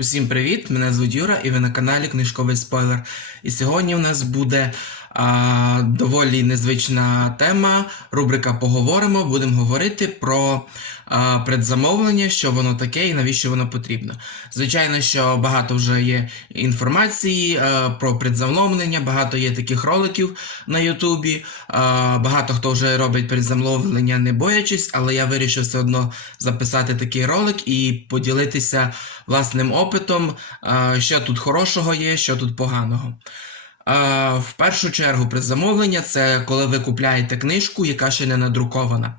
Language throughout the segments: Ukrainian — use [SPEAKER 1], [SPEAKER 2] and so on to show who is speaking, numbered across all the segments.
[SPEAKER 1] Усім привіт! Мене звуть Юра і ви на каналі Книжковий Спойлер. І сьогодні у нас буде а, доволі незвична тема. Рубрика Поговоримо. Будемо говорити про а, предзамовлення, що воно таке і навіщо воно потрібно. Звичайно, що багато вже є інформації а, про предзамовлення, багато є таких роликів на Ютубі. А, багато хто вже робить предзамовлення не боячись, але я вирішив все одно записати такий ролик і поділитися власним опитом, а, що тут хорошого є, що тут поганого. В першу чергу предзамовлення це коли ви купляєте книжку, яка ще не надрукована.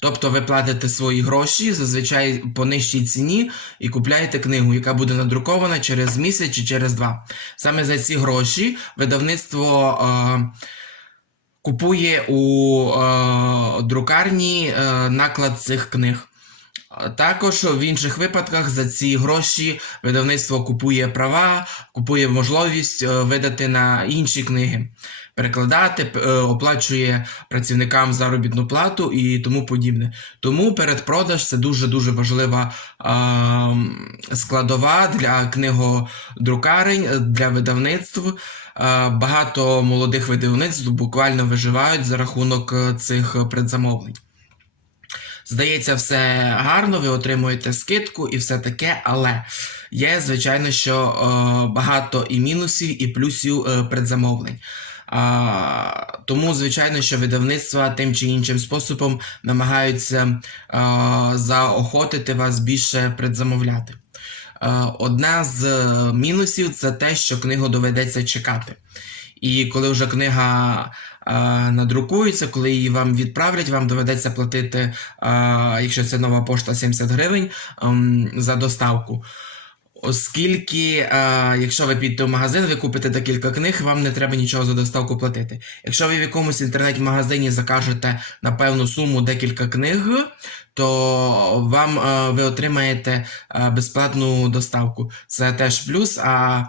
[SPEAKER 1] Тобто ви платите свої гроші зазвичай по нижчій ціні і купляєте книгу, яка буде надрукована через місяць чи через два. Саме за ці гроші видавництво е, купує у е, друкарні е, наклад цих книг. Також в інших випадках за ці гроші видавництво купує права, купує можливість е, видати на інші книги, перекладати, е, оплачує працівникам заробітну плату і тому подібне. Тому передпродаж це дуже дуже важлива складова для книгодрукарень, е, для видавництв. Багато молодих видавництв буквально виживають за рахунок цих предзамовлень. Здається, все гарно, ви отримуєте скидку і все таке, але є, звичайно, що е, багато і мінусів, і плюсів е, предзамовлень. А, тому, звичайно, що видавництва тим чи іншим способом намагаються а, заохотити вас більше предзамовляти. Е, Одна з е, мінусів це те, що книгу доведеться чекати. І коли вже книга е, надрукується, коли її вам відправлять, вам доведеться платити, е, якщо це нова пошта, 70 гривень ем, за доставку. Оскільки, е, якщо ви підете в магазин, ви купите декілька книг, вам не треба нічого за доставку платити. Якщо ви в якомусь інтернет-магазині закажете на певну суму декілька книг, то вам е, ви отримаєте е, безплатну доставку. Це теж плюс. А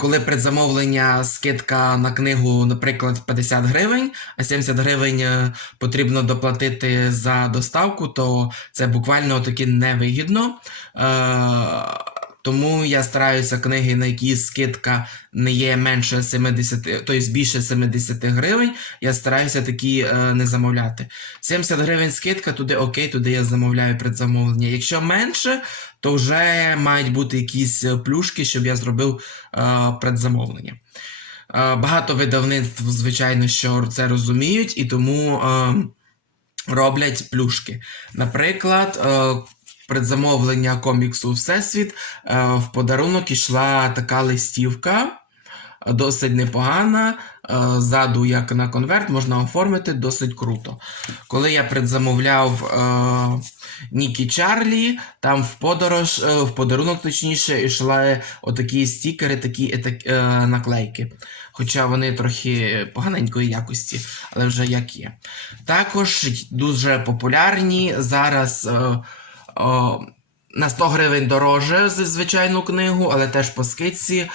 [SPEAKER 1] коли предзамовлення скидка на книгу, наприклад, 50 гривень, а 70 гривень е, потрібно доплатити за доставку, то це буквально таки невигідно. Е, тому я стараюся книги, на які скидка не є менше 70, тобто більше 70 гривень, я стараюся такі е, не замовляти. 70 гривень скидка, туди окей, туди я замовляю предзамовлення. Якщо менше, то вже мають бути якісь е, плюшки, щоб я зробив е, предзамовлення. Е, багато видавництв, звичайно, що це розуміють, і тому роблять плюшки. Наприклад, предзамовлення коміксу Всесвіт в подарунок ішла така листівка. Досить непогана. е, Ззаду, як на конверт, можна оформити досить круто. Коли я предзамовляв е, Нікі Чарлі, там в подорож, е, в подарунок, точніше, йшли отакі стікери, такі етак- наклейки. Хоча вони трохи поганенької якості, але вже як є. Також дуже популярні зараз. О, на 100 гривень дороже за звичайну книгу, але теж по скидці,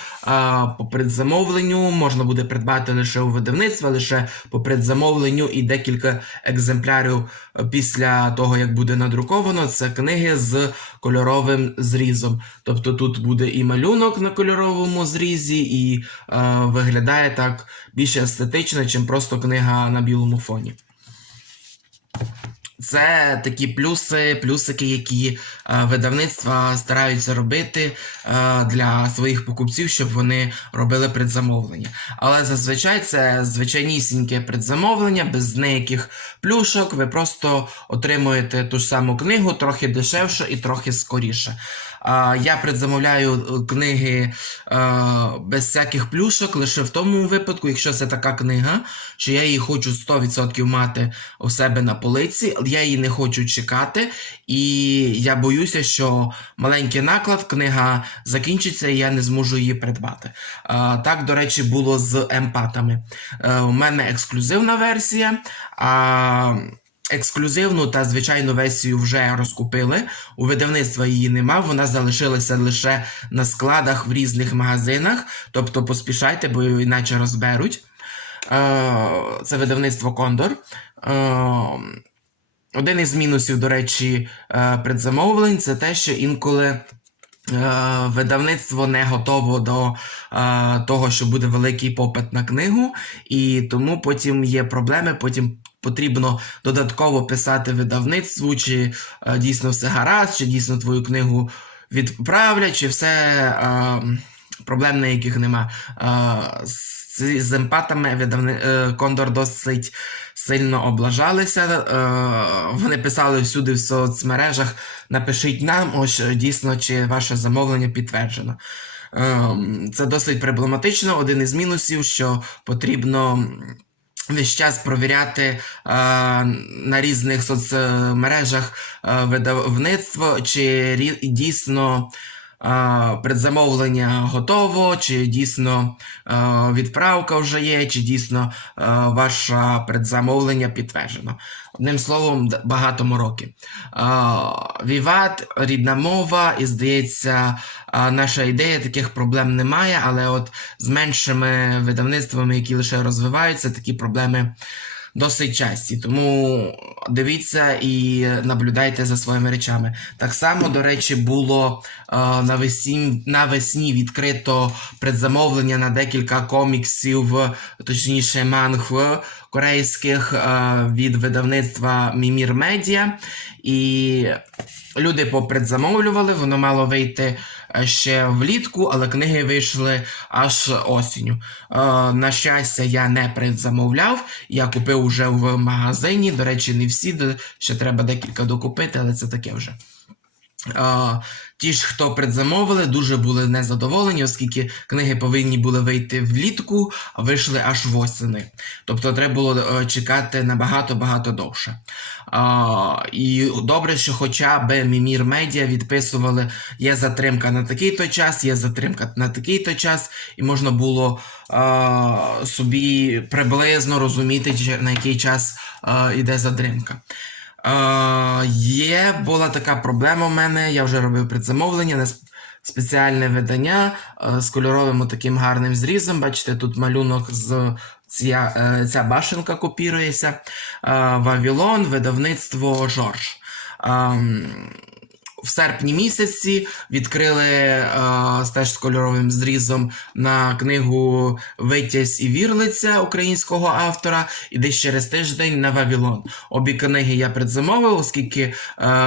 [SPEAKER 1] по предзамовленню можна буде придбати лише у видавництва, лише по предзамовленню і декілька екземплярів е, після того, як буде надруковано. Це книги з кольоровим зрізом. Тобто тут буде і малюнок на кольоровому зрізі, і е, виглядає так більш естетично, чим просто книга на білому фоні. Це такі плюси, плюсики, які е, видавництва стараються робити е, для своїх покупців, щоб вони робили предзамовлення. Але зазвичай це звичайнісіньке предзамовлення, без ніяких плюшок. Ви просто отримуєте ту ж саму книгу трохи дешевше і трохи скоріше. Я предзамовляю е, книги е, без всяких плюшок лише в тому випадку, якщо це така книга, що я її хочу 100% мати у себе на полиці, я її не хочу чекати, і я боюся, що маленький наклад, книга закінчиться, і я не зможу її придбати. Так, до речі, було з емпатами. Е, У мене ексклюзивна версія. А Ексклюзивну та звичайну версію вже розкупили. У видавництва її нема, вона залишилася лише на складах в різних магазинах. Тобто поспішайте, бо іначе розберуть. Е, Це видавництво Кондор. Е, Один із мінусів, до речі, е, предзамовлень це те, що інколи видавництво не готово до того, що буде великий попит на книгу, і тому потім є проблеми. Потім потрібно додатково писати видавництву, чи е, дійсно все гаразд, чи дійсно твою книгу відправлять, чи все е, проблем ніяких нема. Е, з, з емпатами видавни, е, Кондор досить сильно облажалися. Е, вони писали всюди в соцмережах. Напишіть нам, ось е, дійсно, чи ваше замовлення підтверджено. Ем, Це досить проблематично. Один із мінусів, що потрібно весь час провіряти е, на різних соцмережах е, видавництво, чи рі- дійсно предзамовлення готово, чи дійсно е, відправка вже є, чи дійсно е, ваше предзамовлення підтверджено. Одним словом, багато мороки. Е, Віват, рідна мова, і здається, наша ідея таких проблем немає, але от з меншими видавництвами, які лише розвиваються, такі проблеми досить часті. Тому дивіться і наблюдайте за своїми речами. Так само, до речі, було е, навесні, навесні відкрито предзамовлення на декілька коміксів, точніше манг корейських е, від видавництва Мімір Медіа. І люди попредзамовлювали, воно мало вийти ще влітку, але книги вийшли аж осінню. Е, на щастя, я не предзамовляв. Я купив уже в магазині. До речі, не всі, ще треба декілька докупити, але це таке вже. Ті ж, хто предзамовили, дуже були незадоволені, оскільки книги повинні були вийти влітку, а вийшли аж восени. Тобто треба було е, чекати набагато-багато довше. А, і добре, що хоча б Мімір Медіа відписували, є затримка на такий-то час, є затримка на такий-то час, і можна було а, собі приблизно розуміти, на який час а, йде затримка. Є, була така проблема в мене. Я вже робив предзамовлення на спеціальне видання е, з кольоровим таким гарним зрізом. Бачите, тут малюнок з ця, е, ця башенка копірується. Е, Вавілон, видавництво Жорж. В серпні місяці відкрили е, теж з кольоровим зрізом на книгу Витязь і Вірлиця українського автора, і десь через тиждень на Вавілон. Обі книги я предзамовив, оскільки е,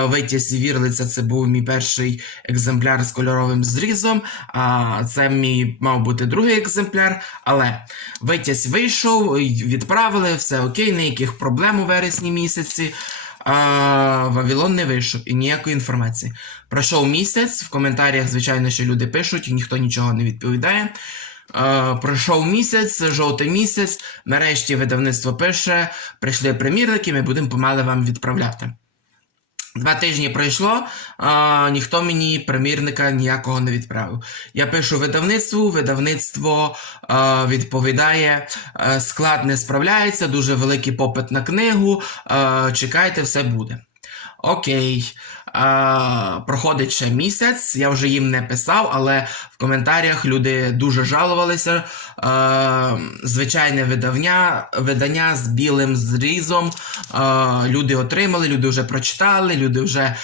[SPEAKER 1] Витязь і Вірлиця це був мій перший екземпляр з кольоровим зрізом, а це мій мав бути другий екземпляр. Але Витязь вийшов, відправили, все окей, ніяких проблем у вересні місяці. А Вавілон не вийшов і ніякої інформації. Пройшов місяць, в коментарях, звичайно, що люди пишуть, і ніхто нічого не відповідає. Е, пройшов місяць, жовтий місяць. Нарешті видавництво пише: прийшли примірники, ми будемо помали вам відправляти. Два тижні пройшло, а, ніхто мені примірника ніякого не відправив. Я пишу видавництву, видавництво а, відповідає, а, склад не справляється, дуже великий попит на книгу. А, чекайте, все буде. Окей. Проходить ще місяць, я вже їм не писав, але в коментарях люди дуже жалувалися. Звичайне видання, видання з білим зрізом. Люди отримали, люди вже прочитали, люди вже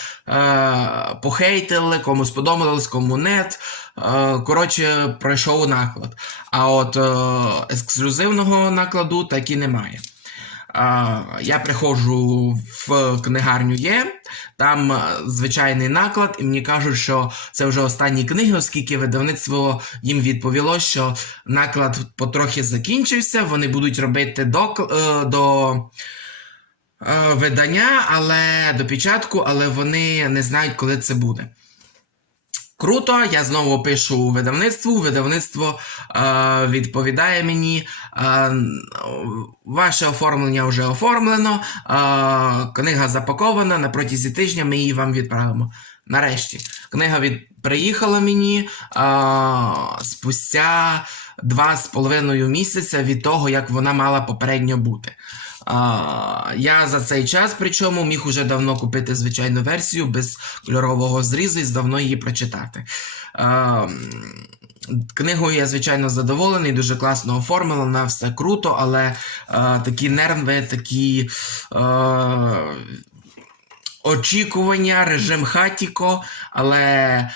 [SPEAKER 1] похейтили, кому сподобалось, кому нет. Коротше, пройшов наклад. А от е, ексклюзивного накладу так і немає. Я приходжу в книгарню є, там е, звичайний наклад, і мені кажуть, що це вже останні книги, оскільки видавництво їм відповіло, що наклад потрохи закінчився, вони будуть робити до, е, до е, видання, але до печатку, але вони не знають, коли це буде. Круто, я знову пишу видавництву. Видавництво е, відповідає мені. Е, ваше оформлення вже оформлено, е, книга запакована. На протязі тижня ми її вам відправимо. Нарешті, книга від... приїхала мені е, спустя два з половиною місяця від того, як вона мала попередньо бути. А, я за цей час, причому, міг уже давно купити звичайну версію без кольорового зрізу і давно її прочитати. А, книгою я, звичайно, задоволений, дуже класно оформлена, все круто, але а, такі нерви, такі. А, Очікування, режим хатіко, але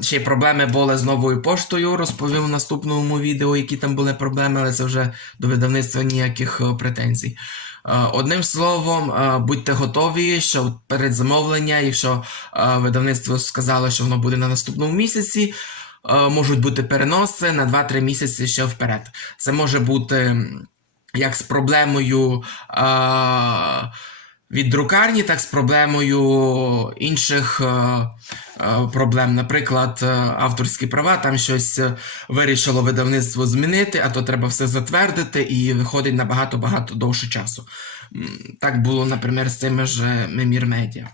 [SPEAKER 1] ще й проблеми були з новою поштою. Розповім в наступному відео, які там були проблеми, але це вже до видавництва ніяких е, претензій. Е, Одним словом, е, будьте готові, що перед замовлення, якщо видавництво сказало, що воно буде на наступному місяці, можуть бути переноси на 2-3 місяці ще вперед. Це може бути як з проблемою. е, від друкарні, так з проблемою інших е, е, проблем. Наприклад, е, авторські права, там щось вирішило видавництво змінити, а то треба все затвердити, і виходить на багато-багато довше часу. Так було, наприклад, з цими ж Мемір Медіа.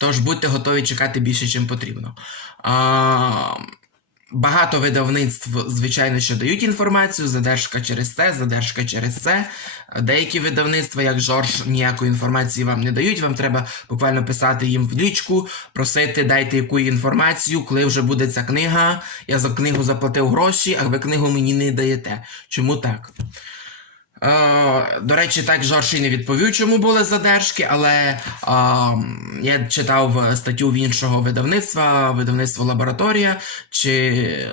[SPEAKER 1] Тож будьте готові чекати більше, чим потрібно. А, Багато видавництв, звичайно, що дають інформацію, задержка через це, задержка через це. Деякі видавництва, як Жорж, ніякої інформації вам не дають. Вам треба буквально писати їм в лічку, просити, дайте яку інформацію, коли вже буде ця книга. Я за книгу заплатив гроші, а ви книгу мені не даєте. Чому так? Е, до речі, так Жорж і не відповів, чому були задержки, але е, я читав статтю в іншого видавництва, видавництво Лабораторія чи, е,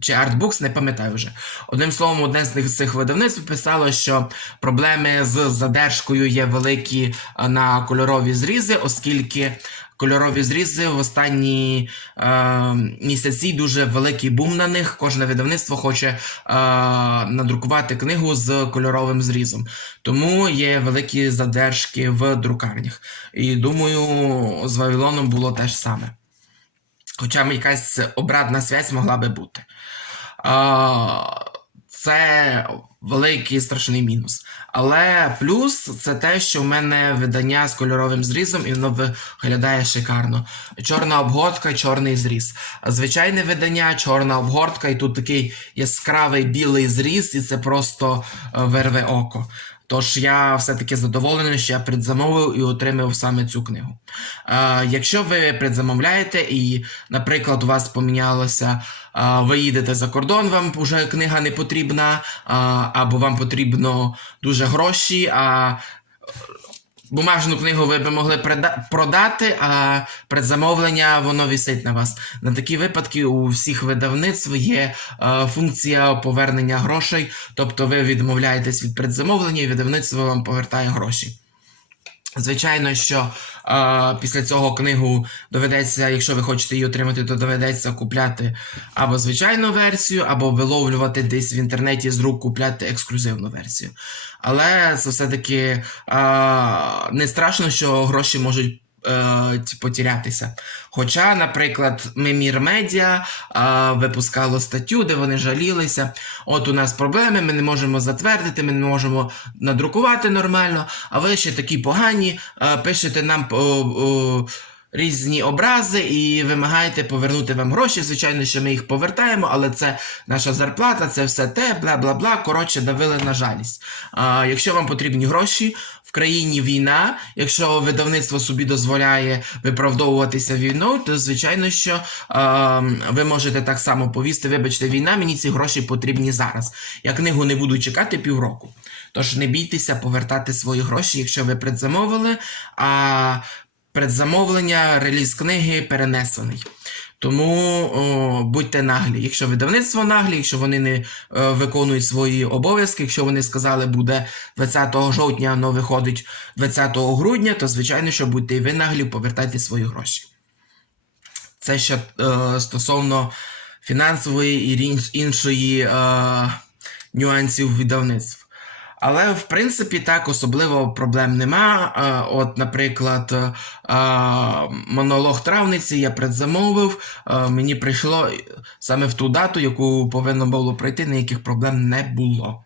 [SPEAKER 1] чи Artbooks, не пам'ятаю вже. Одним словом, одне з цих видавництв писало, що проблеми з задержкою є великі на кольорові зрізи, оскільки. Кольорові зрізи в останні е, місяці дуже великий бум на них. Кожне видавництво хоче е, надрукувати книгу з кольоровим зрізом. Тому є великі задержки в друкарнях. І думаю, з Вавилоном було те ж саме. Хоча якась обратна зв'язь могла би бути. А, це великий страшний мінус. Але плюс це те, що в мене видання з кольоровим зрізом, і воно виглядає шикарно. Чорна обгортка, чорний зріз. Звичайне видання, чорна обгортка, і тут такий яскравий білий зріз, і це просто е, верве око. Тож я все-таки задоволений, що я предзамовив і отримав саме цю книгу. Е, якщо ви предзамовляєте і, наприклад, у вас помінялося, ви їдете за кордон, вам вже книга не потрібна, або вам потрібно дуже гроші, а бумажну книгу ви би могли продати, а предзамовлення воно висить на вас. На такі випадки у всіх видавництв є функція повернення грошей, тобто ви відмовляєтесь від предзамовлення і видавництво вам повертає гроші. Звичайно, що е, після цього книгу доведеться, якщо ви хочете її отримати, то доведеться купляти або звичайну версію, або виловлювати десь в інтернеті з рук купляти ексклюзивну версію. Але це все-таки е, не страшно, що гроші можуть. Е, Потерятися. Хоча, наприклад, Мемір Медіа е, випускало статтю, де вони жалілися. От у нас проблеми, ми не можемо затвердити, ми не можемо надрукувати нормально, а ви ще такі погані, е, пишете нам о, о, різні образи і вимагаєте повернути вам гроші. Звичайно, що ми їх повертаємо, але це наша зарплата, це все те, бла бла бла. Коротше, давили на жалість. А, якщо вам потрібні гроші, в країні війна, якщо видавництво собі дозволяє виправдовуватися війною, то звичайно, що е, ви можете так само повісти, вибачте, війна, мені ці гроші потрібні зараз. Я книгу не буду чекати півроку. Тож не бійтеся повертати свої гроші, якщо ви предзамовили, а предзамовлення, реліз книги перенесений. Тому о, будьте наглі. Якщо видавництво наглі, якщо вони не е, виконують свої обов'язки, якщо вони сказали, буде 20 жовтня, воно виходить 20 грудня, то звичайно, що будьте і ви наглі, повертайте свої гроші. Це ще е, стосовно фінансової і іншої е, нюансів видавництв. Але в принципі так особливо проблем нема. Е, От, наприклад, е, монолог травниці я предзамовив. е, Мені прийшло саме в ту дату, яку повинно було пройти, ніяких проблем не було.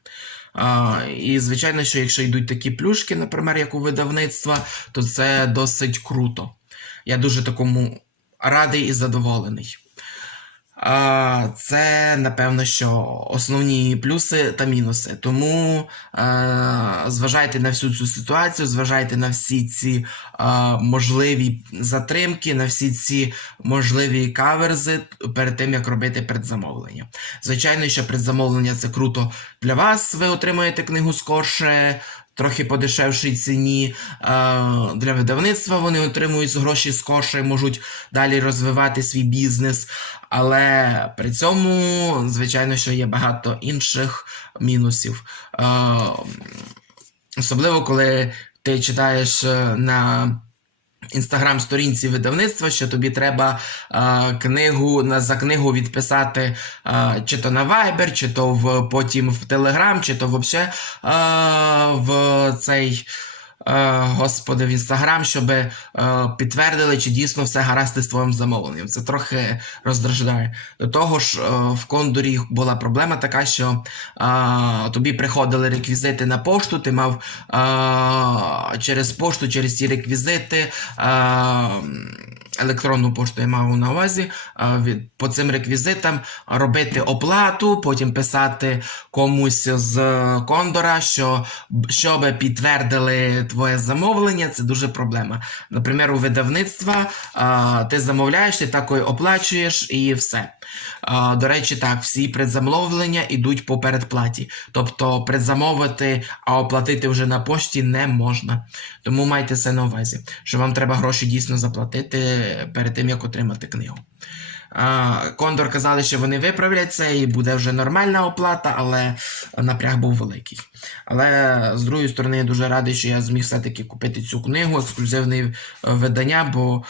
[SPEAKER 1] І звичайно, що якщо йдуть такі плюшки, наприклад, як у видавництва, то це досить круто. Я дуже такому радий і задоволений. А, це, напевно, що основні плюси та мінуси. Тому е, зважайте на всю цю ситуацію, зважайте на всі ці е, можливі затримки, на всі ці можливі каверзи перед тим, як робити предзамовлення. Звичайно, що предзамовлення це круто для вас, ви отримаєте книгу скорше. Трохи подешевшій ціні е, для видавництва. Вони отримують гроші з коша і можуть далі розвивати свій бізнес. Але при цьому, звичайно, що є багато інших мінусів. Е, особливо, коли ти читаєш е, на інстаграм-сторінці видавництва, що тобі треба е, книгу на за книгу відписати е, чи то на Viber, чи то в потім в Telegram, чи то взагалі е, в цей. Е, Господи, в інстаграм, щоб е, підтвердили, чи дійсно все гаразд із твоїм замовленням. Це трохи роздражає. До того ж, е, в кондорі була проблема така, що тобі приходили реквізити на пошту, ти мав через пошту, через ці реквізити. Електронну пошту я мав на увазі від по цим реквізитам робити оплату, потім писати комусь з кондора, що щоб підтвердили твоє замовлення, це дуже проблема. Наприклад, у видавництва ти замовляєш, ти такою оплачуєш і все. До речі, так, всі предзамовлення йдуть по передплаті. Тобто предзамовити, а оплатити вже на пошті не можна. Тому майте це на увазі, що вам треба гроші дійсно заплатити перед тим, як отримати книгу. Кондор казали, що вони виправлять це і буде вже нормальна оплата, але напряг був великий. Але з другої сторони, я дуже радий, що я зміг все-таки купити цю книгу, ексклюзивне е, видання, бо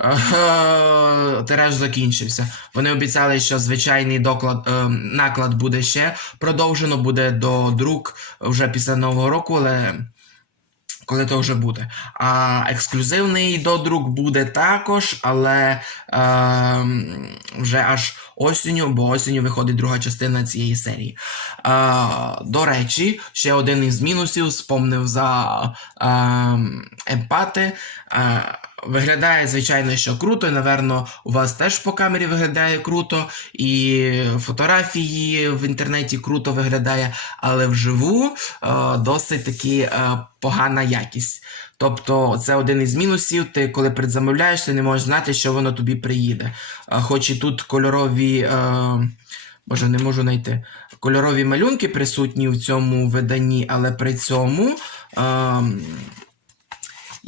[SPEAKER 1] е, тираж закінчився. Вони обіцяли, що звичайний доклад, е, наклад буде ще продовжено, буде до друк вже після Нового року, але коли то вже буде. А ексклюзивний додрук буде також, але е, вже аж осінню, бо осінню виходить друга частина цієї серії. Е, до речі, ще один із мінусів спомнив за е, емпати. Е, Виглядає, звичайно, що круто, і, напевно, у вас теж по камері виглядає круто, і фотографії в інтернеті круто виглядає, але вживу е, досить таки е, погана якість. Тобто це один із мінусів. Ти коли предзамовляєш, ти не можеш знати, що воно тобі приїде. Е, хоч і тут кольорові. Боже, не можу знайти. Кольорові малюнки присутні в цьому виданні, але при цьому. Е,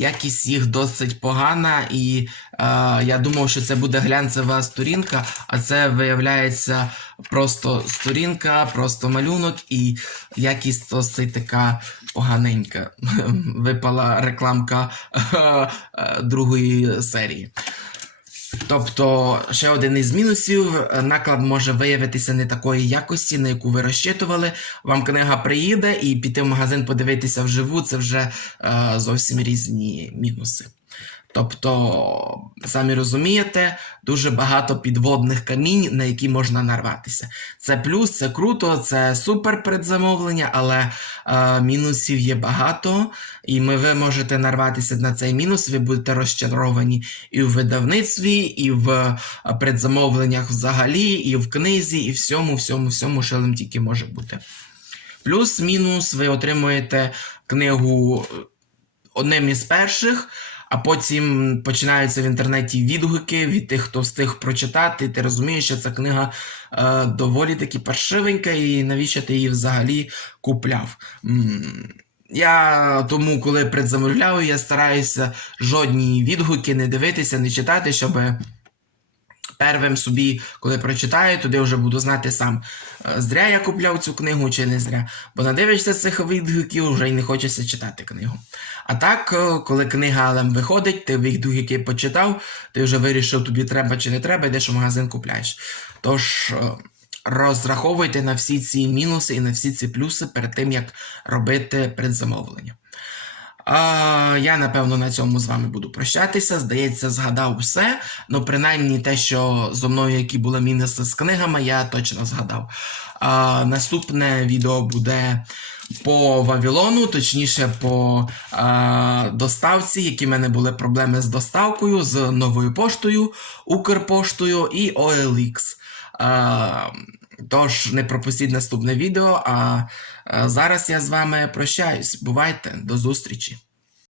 [SPEAKER 1] Якість їх досить погана, і е, я думав, що це буде глянцева сторінка, а це виявляється просто сторінка, просто малюнок, і якість досить така поганенька. Випала рекламка е, другої серії. Тобто, ще один із мінусів: наклад може виявитися не такої якості, на яку ви розчитували. Вам книга приїде, і піти в магазин подивитися вживу це вже е, зовсім різні мінуси. Тобто, самі розумієте, дуже багато підводних камінь, на які можна нарватися. Це плюс, це круто, це супер предзамовлення, але е, мінусів є багато, і ми, ви можете нарватися на цей мінус, ви будете розчаровані і в видавництві, і в предзамовленнях взагалі, і в книзі, і всьому, всьому, всьому, що вам тільки може бути. Плюс-мінус, ви отримуєте книгу одним із перших. А потім починаються в інтернеті відгуки від тих, хто встиг прочитати. Ти розумієш, що ця книга е, доволі таки паршивенька, і навіщо ти її взагалі купляв? Я тому, коли предзамовляю, я стараюся жодні відгуки не дивитися, не читати, щоб первим собі, коли прочитаю, туди вже буду знати сам, е, зря я купляв цю книгу чи не зря. Бо надивишся цих відгуків, вже й не хочеться читати книгу. А так, е, коли книга але виходить, ти відгуки почитав, ти вже вирішив, тобі треба чи не треба, йдеш в магазин купляєш. Тож. е, Розраховуйте на всі ці мінуси і на всі ці плюси перед тим, як робити предзамовлення. А, я, напевно, на цьому з вами буду прощатися. Здається, згадав все. Ну, принаймні, те, що зо мною, які були мінуси з книгами, я точно згадав. А, наступне відео буде по Вавилону, точніше, по а, доставці, які в мене були проблеми з доставкою, з новою поштою, Укрпоштою і OLX. А, Тож не пропустіть наступне відео. А, зараз я з вами прощаюсь. Бувайте, до зустрічі!